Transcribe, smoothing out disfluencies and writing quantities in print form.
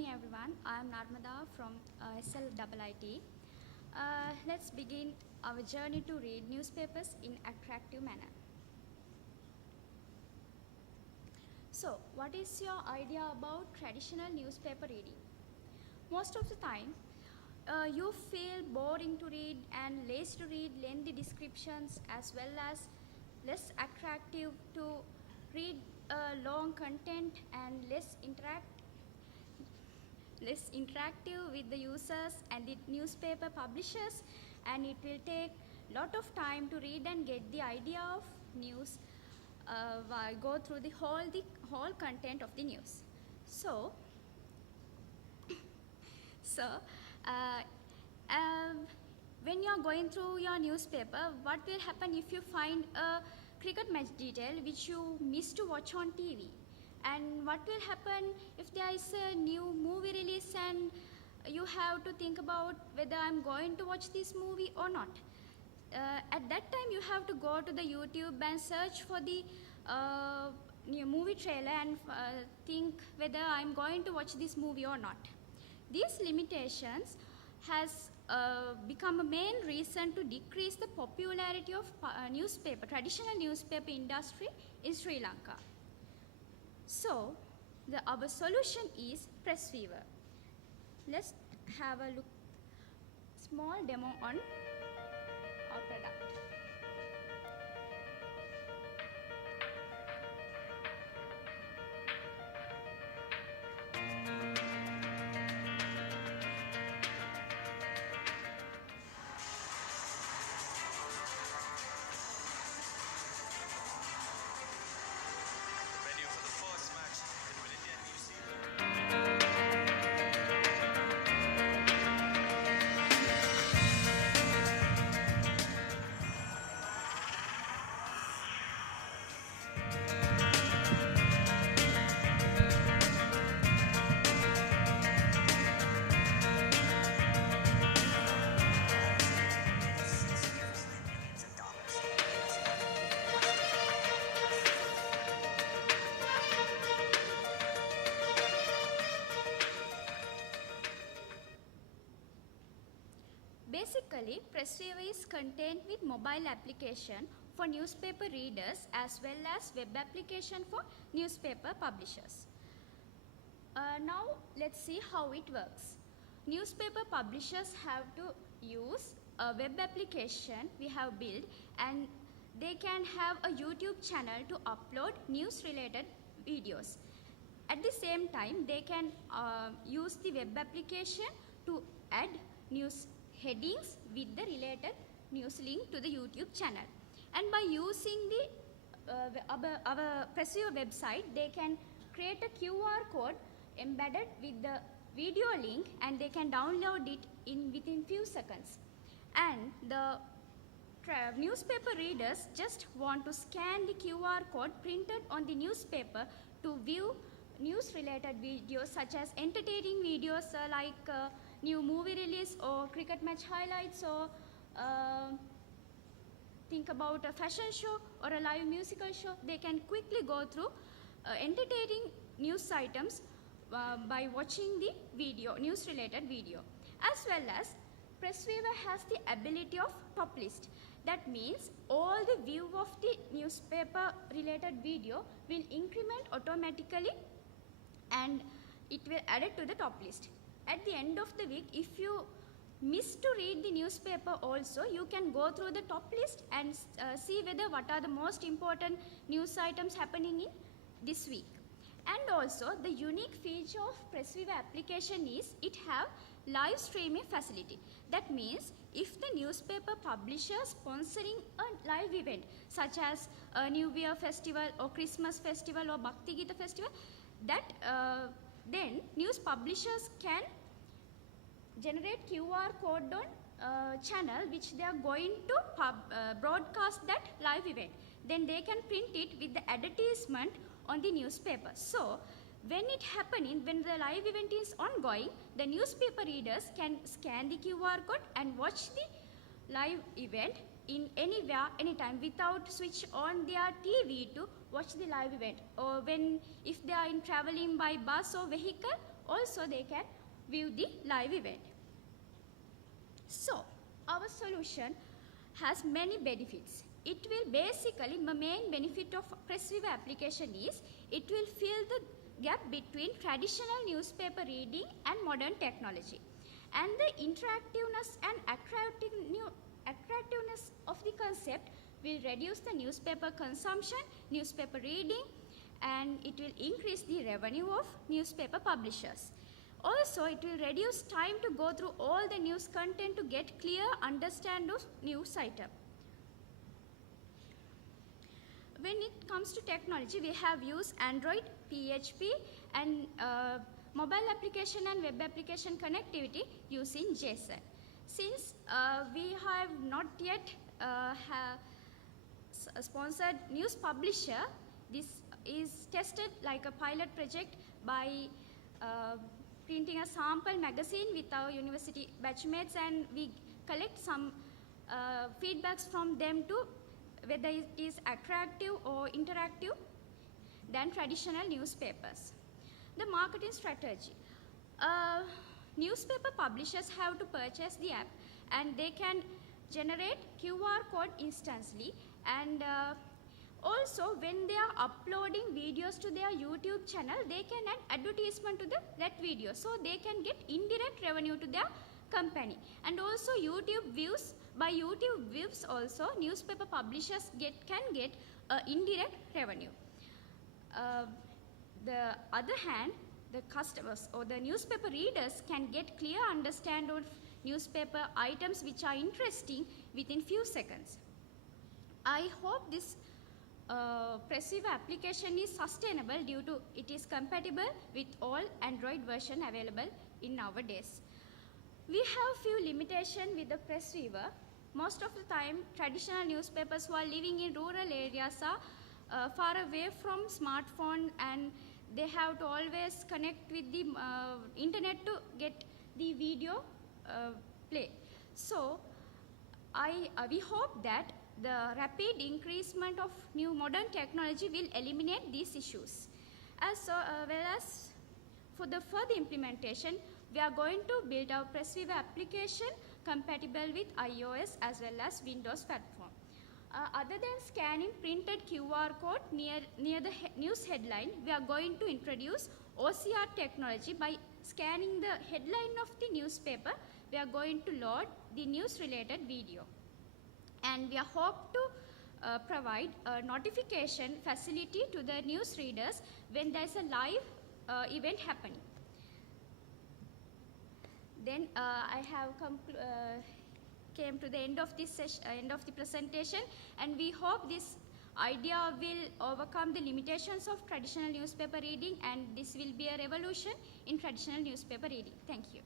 evening, everyone. I am Narmada from SLIIT. Let's begin our journey to read newspapers in attractive manner. So, what is your idea about traditional newspaper reading? Most of the time, you feel boring to read and lazy to read lengthy descriptions, as well as less attractive to read long content and less interactive with the users and the newspaper publishers, and it will take lot of time to read and get the idea of news, go through the whole content of the news. So uh, when you are going through your newspaper, what will happen if you find a cricket match detail which you missed to watch on TV? And what will happen if there is a new movie release and you have to think about whether I'm going to watch this movie or not? At that time, you have to go to the YouTube and search for the new movie trailer and think whether I'm going to watch this movie or not. These limitations has become a main reason to decrease the popularity of traditional newspaper industry in Sri Lanka. So, our solution is PressViewer. Let's have a look, small demo on our product. Basically, PressViewer is contained with mobile application for newspaper readers as well as web application for newspaper publishers. Now, let's see how it works. Newspaper publishers have to use a web application we have built, and they can have a YouTube channel to upload news-related videos. At the same time, they can use the web application to add news headings with the related news link to the YouTube channel. And by using the our PressViewer website, they can create a QR code embedded with the video link, and they can download it within few seconds. And the newspaper readers just want to scan the QR code printed on the newspaper to view news-related videos such as entertaining videos like new movie release or cricket match highlights, or think about a fashion show or a live musical show. They can quickly go through entertaining news items by watching the video, news-related video. As well as PressViewer has the ability of top list. That means all the view of the newspaper related video will increment automatically, and it will add it to the top list. At the end of the week, if you miss to read the newspaper also, you can go through the top list and see whether what are the most important news items happening in this week. And also, the unique feature of PressViewer application is it have live streaming facility. That means if the newspaper publisher sponsoring a live event such as a New Year festival or Christmas festival or Bhakti Gita festival, that then news publishers can generate QR code on channel which they are going to broadcast that live event. Then they can print it with the advertisement on the newspaper. So when it happening, when the live event is ongoing, the newspaper readers can scan the QR code and watch the live event in anywhere, anytime, without switch on their TV to watch the live event, or if they are traveling by bus or vehicle, also they can view the live event. So our solution has many benefits. It will basically, the main benefit of PressViewer application is it will fill the gap between traditional newspaper reading and modern technology. And the interactiveness and attractiveness of the concept will reduce the newspaper consumption, newspaper reading, and it will increase the revenue of newspaper publishers. Also, it will reduce time to go through all the news content to get clear understanding of news item. When it comes to technology, we have used Android, PHP, and mobile application and web application connectivity using JSON. Since we have not yet sponsored news publisher, this is tested like a pilot project by printing a sample magazine with our university batchmates, and we collect some feedbacks from them to whether it is attractive or interactive than traditional newspapers. The marketing strategy. Newspaper publishers have to purchase the app, and they can generate QR code instantly, and also when they are uploading videos to their YouTube channel, they can add advertisement to that video, so they can get indirect revenue to their company. And also YouTube views, by YouTube views also newspaper publishers can get indirect revenue. The other hand, the customers or the newspaper readers can get clear understanding of newspaper items which are interesting within few seconds. I hope this PressViewer application is sustainable due to it is compatible with all Android version available in nowadays. We have few limitations with the PressViewer. Most of the time, traditional newspapers who are living in rural areas are far away from smartphone, and they have to always connect with the internet to get the video play. So we hope that the rapid increasement of new modern technology will eliminate these issues. As well as for the further implementation, we are going to build our PressViewer application compatible with iOS as well as Windows platform. Other than scanning printed QR code near the news headline, we are going to introduce OCR technology. By scanning the headline of the newspaper, we are going to load the news related video. And we hope to provide a notification facility to the news readers when there is a live event happening. Then I have came to the end of this end of the presentation, and we hope this idea will overcome the limitations of traditional newspaper reading, and this will be a revolution in traditional newspaper reading. Thank you.